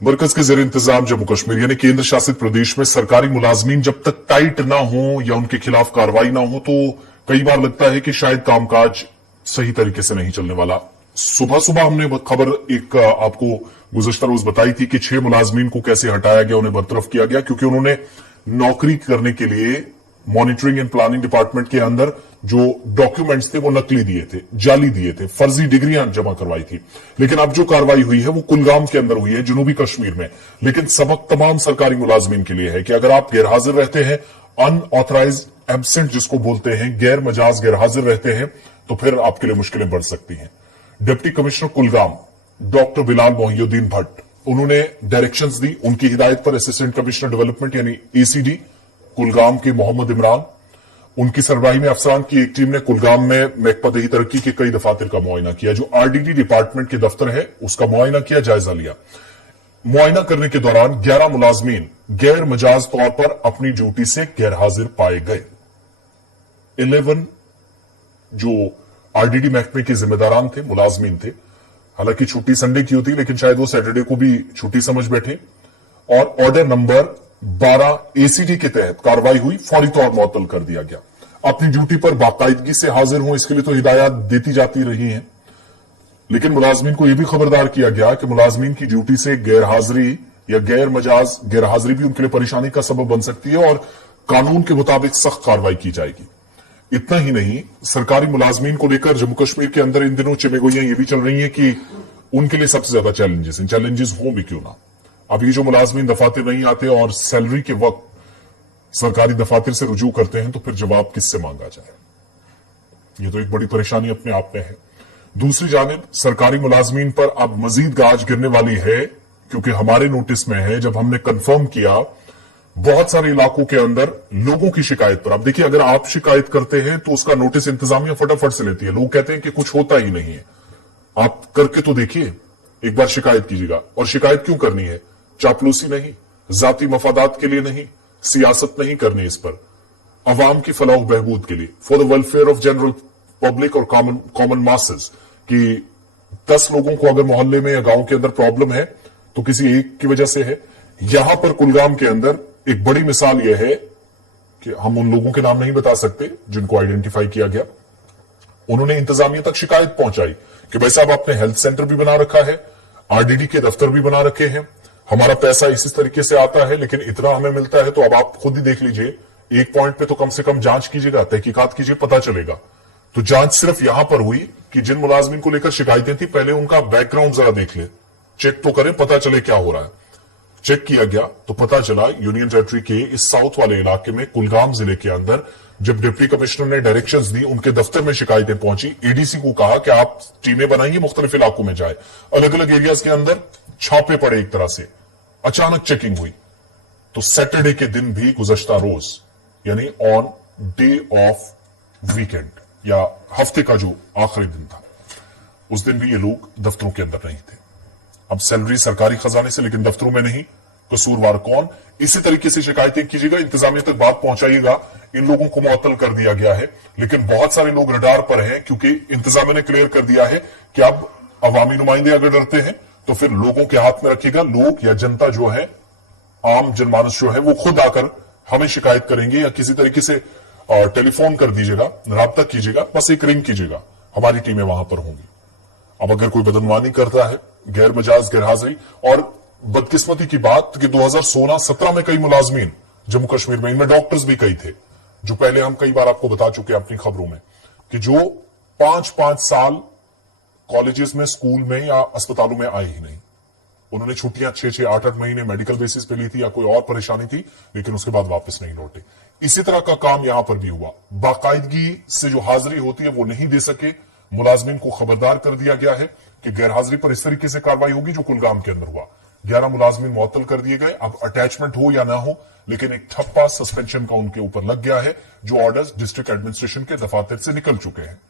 मरकज के जेर इंतजाम जम्मू कश्मीर यानी केंद्र शासित प्रदेश में सरकारी मुलाजमीन जब तक टाइट ना हो या उनके खिलाफ कार्रवाई ना हो तो कई बार लगता है कि शायद कामकाज सही तरीके से नहीं चलने वाला। सुबह सुबह हमने खबर एक आपको गुज़श्ता रोज बताई थी कि 6 मुलाजमीन को कैसे हटाया गया, उन्हें बरतरफ किया गया क्योंकि उन्होंने नौकरी करने के लिए मॉनिटरिंग एंड प्लानिंग डिपार्टमेंट के अंदर जो डॉक्यूमेंट्स थे वो नकली दिए थे, जाली दिए थे, फर्जी डिग्रियां जमा करवाई थी। लेकिन अब जो कार्रवाई हुई है वो कुलगाम के अंदर हुई है, जनूबी कश्मीर में। लेकिन सबक तमाम सरकारी मुलाजमीन के लिए है कि अगर आप गैरहाजिर रहते हैं, अनऑथराइज एब्सेंट जिसको बोलते हैं, गैर मजाज गैरहाजिर रहते हैं, तो फिर आपके लिए मुश्किलें बढ़ सकती हैं। Deputy commissioner Kulgam doctor Bilal Mohiuddin Bhatt, उन्होंने डायरेक्शंस दी। उनकी हिदायत पर असिस्टेंट कमिश्नर डेवलपमेंट यानी एसीडी कुलगाम के मोहम्मद इमरान, उनकी सरबराही में अफसरान की एक टीम ने कुलगाम में महकमा दही तरक्की के कई दफातर का मुआयना किया। जो आरडीडी डिपार्टमेंट के दफ्तर है उसका मुआयना किया, जायजा लिया। मुआयना करने के दौरान 11 मुलाजमीन गैर मजाज तौर पर अपनी ड्यूटी से गैर हाजिर पाए गए। 11 जो आरडीडी महकमे के जिम्मेदारान थे, मुलाजमीन थे। हालांकि छुट्टी संडे की होती, लेकिन शायद वो सैटरडे को भी छुट्टी समझ बैठे। और ऑर्डर नंबर 12 एसीडी के तहत कार्रवाई हुई, फौरी तौर मुअत्तल कर दिया गया। अपनी ड्यूटी पर बाकायदगी से हाजिर हों, इसके लिए तो हिदायत देती जाती रही हैं, लेकिन मुलाजमीन को यह भी खबरदार किया गया कि मुलाजमीन की ड्यूटी से गैर हाजिरी या गैर मजाज गैर हाजिरी भी उनके लिए परेशानी का सबब बन सकती है और कानून के मुताबिक सख्त कार्रवाई की जाएगी। इतना ही नहीं, सरकारी मुलाजमीन को लेकर जम्मू कश्मीर के अंदर इन दिनों चिमेगोइयां ये भी चल रही हैं कि उनके लिए सबसे ज्यादा चैलेंजेस हों भी क्यों ना। अब ये जो मुलाजमीन दफातर नहीं आते और सैलरी के वक्त सरकारी दफातर से रुजू करते हैं, तो फिर जवाब किससे मांगा जाए? ये तो एक बड़ी परेशानी अपने आप में है। दूसरी जानिब सरकारी मुलाजमीन पर अब मजीद गाज गिरने वाली है, क्योंकि हमारे नोटिस में है, जब हमने कंफर्म किया बहुत सारे इलाकों के अंदर लोगों की शिकायत पर। अब देखिए, अगर आप शिकायत करते हैं तो उसका नोटिस इंतजामिया फटाफट से लेती है। लोग कहते हैं कि कुछ होता ही नहीं है। आप करके तो देखिए, एक बार शिकायत कीजिएगा। और शिकायत क्यों करनी है? चापलूसी नहीं, जाती मफादात के लिए नहीं, सियासत नहीं करनी इस पर, अवाम की फलाह बहबूद के लिए, for the welfare of general public और कॉमन मासेस। कि 10 लोगों को अगर मोहल्ले में या गांव के अंदर प्रॉब्लम है तो किसी एक की वजह से है। यहां पर कुलगाम के अंदर एक बड़ी मिसाल यह है कि हम उन लोगों के नाम नहीं बता सकते जिनको आइडेंटिफाई किया गया। उन्होंने इंतजामिया तक शिकायत पहुंचाई कि भाई साहब, आपने हेल्थ सेंटर भी बना रखा है, आरडीडी के दफ्तर भी बना रखे हैं, हमारा पैसा इसी तरीके से आता है, लेकिन इतना हमें मिलता है। तो अब आप खुद ही देख लीजिए, एक पॉइंट पे तो कम से कम जांच कीजिएगा, तहकीकात कीजिए, पता चलेगा। तो जांच सिर्फ यहां पर हुई कि जिन मुलाजमीन को लेकर शिकायतें थी, पहले उनका बैकग्राउंड जरा देख ले, चेक तो करें, पता चले क्या हो रहा है। चेक किया गया तो पता चला यूनियन टेरिटरी के इस साउथ वाले इलाके में, कुलगाम जिले के अंदर, जब डिप्टी कमिश्नर ने डायरेक्शंस दी, उनके दफ्तर में शिकायतें पहुंची। एडीसी को कहा कि आप टीमें बनाइए, मुख्तलिफ इलाकों में जाए, अलग अलग एरियाज के अंदर छापे पड़े। एक तरह से अचानक चेकिंग हुई तो सैटरडे के दिन भी, गुज़श्ता रोज यानी ऑन डे ऑफ वीकेंड या हफ्ते का जो आखिरी दिन था, उस दिन भी ये लोग दफ्तरों के अंदर नहीं थे। अब सैलरी सरकारी खजाने से, लेकिन दफ्तरों में नहीं। कसूरवार कौन? इसी तरीके से शिकायतें कीजिएगा, इंतजामिया तक बात पहुंचाइएगा। इन लोगों को मुअत्तल कर दिया गया है, लेकिन बहुत सारे लोग रडार पर हैं, क्योंकि इंतजामिया ने क्लियर कर दिया है कि अब अवामी नुमाइंदे अगर डरते हैं तो फिर लोगों के हाथ में रखिएगा। लोग या जनता जो है, आम जनमानस जो है, वो खुद आकर हमें शिकायत करेंगे या किसी तरीके से टेलीफोन कर दीजिएगा, राब्ता कीजिएगा, बस एक रिंग कीजिएगा, हमारी टीमें वहां पर होंगी। अब अगर कोई बदनवानी करता है, गैर मजाज गैर हाजिरी, और बदकिस्मती की बात कि 2016-17 में कई मुलाजमीन जम्मू कश्मीर में, इनमें डॉक्टर्स भी कई थे, जो पहले हम कई बार आपको बता चुके हैं अपनी खबरों में, कि जो 5-5 साल कॉलेजेस में, स्कूल में या अस्पतालों में आए ही नहीं। उन्होंने छुट्टियां 6-6, 8-8 महीने मेडिकल बेसिस पे ली थी या कोई और परेशानी थी, लेकिन उसके बाद वापस नहीं लौटे। इसी तरह का काम यहां पर भी हुआ। बाकायदगी से जो हाजिरी होती है वो नहीं दे सके, मुलाजमीन को खबरदार कर दिया गया है कि गैर हाजिरी पर इस तरीके से कार्रवाई होगी जो कुलगाम के अंदर हुआ। 11 मुलाजमीन मुअत्तल कर दिए गए। अब अटैचमेंट हो या ना हो, लेकिन एक ठप्पा सस्पेंशन का उनके ऊपर लग गया है, जो ऑर्डर्स डिस्ट्रिक्ट एडमिनिस्ट्रेशन के दफातर से निकल चुके हैं।